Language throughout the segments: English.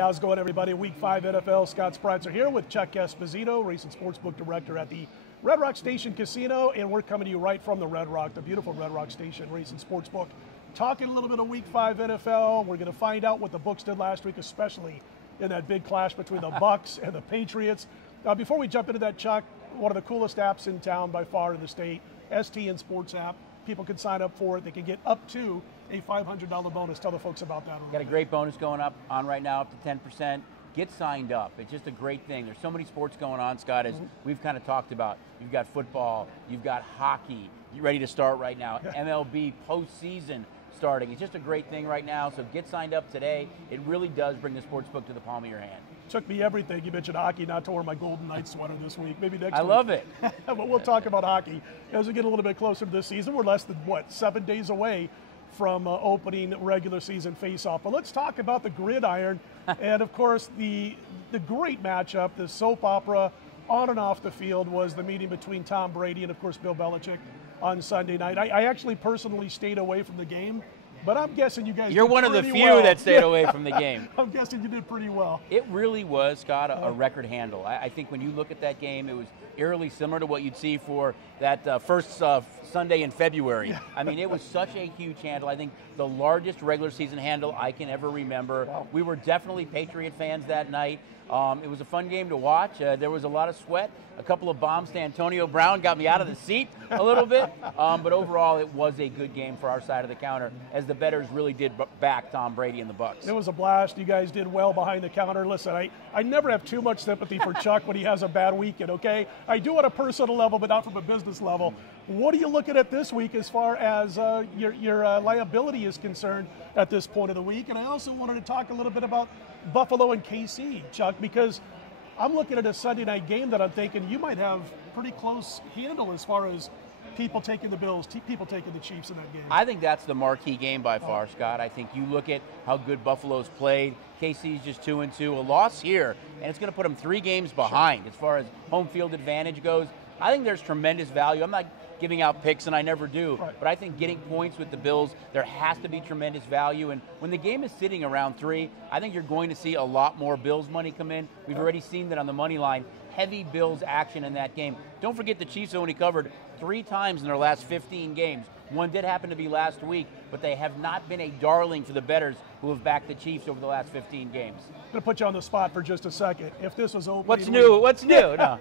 how's it going, everybody? Week 5 NFL. Scott Spreitzer here with Chuck Esposito, Recent Sportsbook Director at the Red Rock Station Casino, and we're coming to you right from the Red Rock, the beautiful Red Rock Station, Recent Sportsbook. Talking a little bit of Week 5 NFL. We're going to find out what the books did last week, especially in that big clash between the Bucs and the Patriots. Before we jump into that, Chuck, one of the coolest apps in town by far in the state, STN Sports app. People can sign up for it. They can get up to a $500 bonus. Tell the folks about that. Got a great bonus going on right now, up to 10%. Get signed up. It's just a great thing. There's so many sports going on, Scott, as we've kind of talked about. You've got football, you've got hockey. You're ready to start right now. MLB postseason starting. It's just a great thing right now, so get signed up today. It really does bring the sports book to the palm of your hand. Took me everything. You mentioned hockey, not to wear my Golden Knights sweater this week. Maybe next week. I love it. But we'll talk about hockey as we get a little bit closer to this season. We're less than, 7 days away from opening regular season face-off. But let's talk about the gridiron and, of course, the great matchup, the soap opera on and off the field was the meeting between Tom Brady and, of course, Bill Belichick on Sunday night. I actually personally stayed away from the game. But I'm guessing you guys. You're did one of the pretty few well. that stayed away from the game. I'm guessing you did pretty well. It really was, Scott, a record handle. I think when you look at that game, it was eerily similar to what you'd see for that first Sunday in February. I mean, it was such a huge handle. I think the largest regular season handle I can ever remember. Wow. We were definitely Patriot fans that night. It was a fun game to watch. There was a lot of sweat. A couple of bombs to Antonio Brown got me out of the seat a little bit. But overall, it was a good game for our side of the counter, as the bettors really did back Tom Brady and the Bucs. It was a blast. You guys did well behind the counter. Listen, I never have too much sympathy for Chuck when he has a bad weekend, okay? I do on a personal level, but not from a business level. What are you looking at this week as far as your liability is concerned at this point of the week? And I also wanted to talk a little bit about Buffalo and KC, Chuck, because I'm looking at a Sunday night game that I'm thinking you might have pretty close handle as far as people taking the Bills, people taking the Chiefs in that game. I think that's the marquee game by far, Scott. I think you look at how good Buffalo's played. KC's just 2-2. A loss here, and it's going to put them 3 games behind as far as home field advantage goes. I think there's tremendous value. I'm not giving out picks, and I never do, but I think getting points with the Bills, there has to be tremendous value. And when the game is sitting around 3, I think you're going to see a lot more Bills money come in. We've already seen that on the money line. Heavy Bills action in that game. Don't forget the Chiefs only covered 3 times in their last 15 games. One did happen to be last week, but they have not been a darling for the bettors who have backed the Chiefs over the last 15 games. I'm going to put you on the spot for just a second. If this was opening What's new? What's new? No.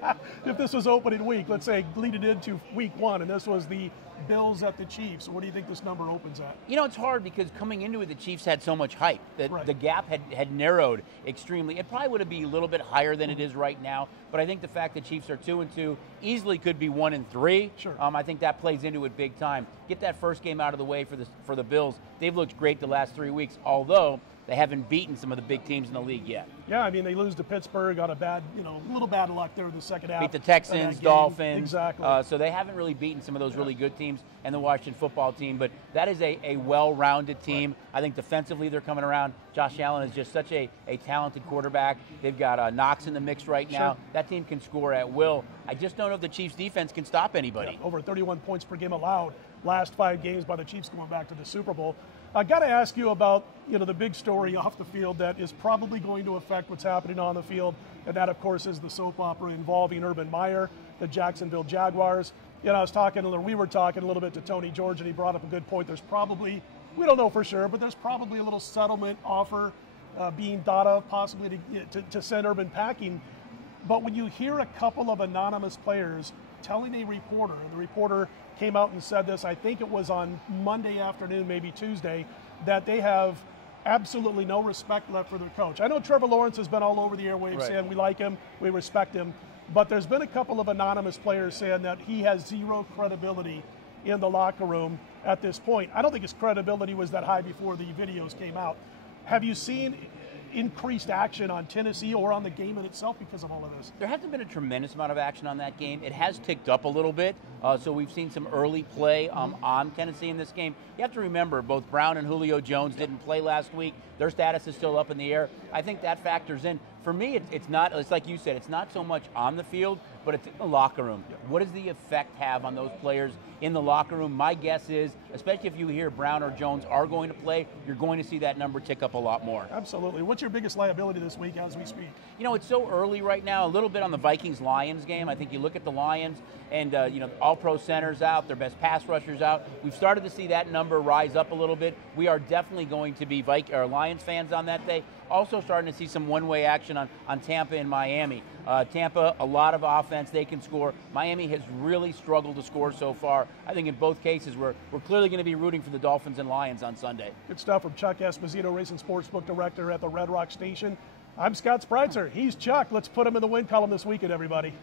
If this was opening week, let's say leading into week 1, and this was the Bills at the Chiefs, what do you think this number opens at? You know, it's hard because coming into it, the Chiefs had so much hype that the gap had narrowed extremely. It probably would have been a little bit higher than it is right now, but I think the fact that Chiefs are 2-2 easily could be 1-3. Sure. I think that plays into it big time. Get that first game out of the way for the Bills. They've looked great the last 3 weeks, although they haven't beaten some of the big teams in the league yet. Yeah, I mean, they lose to Pittsburgh on a little bad luck there in the second half. Beat the Texans, Dolphins. Exactly. So they haven't really beaten some of those really good teams and the Washington football team, but that is a well-rounded team. I think defensively they're coming around. Josh Allen is just such a talented quarterback. They've got Knox in the mix right now. That team can score at will. I just don't know if the Chiefs' defense can stop anybody. Yeah, over 31 points per game allowed last 5 games by the Chiefs going back to the Super Bowl. I got to ask you about the big story off the field that is probably going to affect what's happening on the field, and that, of course, is the soap opera involving Urban Meyer, the Jacksonville Jaguars. We were talking a little bit to Tony George, and he brought up a good point. There's probably, we don't know for sure, but there's probably a little settlement offer being thought of, possibly to send Urban packing. But when you hear a couple of anonymous players telling a reporter, and the reporter came out and said this, I think it was on Monday afternoon, maybe Tuesday, that they have absolutely no respect left for their coach. I know Trevor Lawrence has been all over the airwaves saying we like him, we respect him, but there's been a couple of anonymous players saying that he has zero credibility in the locker room at this point. I don't think his credibility was that high before the videos came out. Have you seen increased action on Tennessee or on the game in itself because of all of this? There hasn't been a tremendous amount of action on that game. It has ticked up a little bit. So we've seen some early play on Tennessee in this game. You have to remember, both Brown and Julio Jones didn't play last week. Their status is still up in the air. I think that factors in. For me, it's like you said, it's not so much on the field, but it's in the locker room. What does the effect have on those players in the locker room? My guess is, especially if you hear Brown or Jones are going to play, you're going to see that number tick up a lot more. Absolutely. What's your biggest liability this week as we speak? You know, it's so early right now, a little bit on the Vikings-Lions game. I think you look at the Lions and, all-pro centers out, their best pass rushers out. We've started to see that number rise up a little bit. We are definitely going to be Lions fans on that day. Also starting to see some one-way action on Tampa and Miami. Tampa, a lot of offense, they can score. Miami has really struggled to score so far. I think in both cases, we're clearly going to be rooting for the Dolphins and Lions on Sunday. Good stuff from Chuck Esposito, Racing Sportsbook Director at the Red Rock Station. I'm Scott Spreitzer. He's Chuck. Let's put him in the win column this weekend, everybody.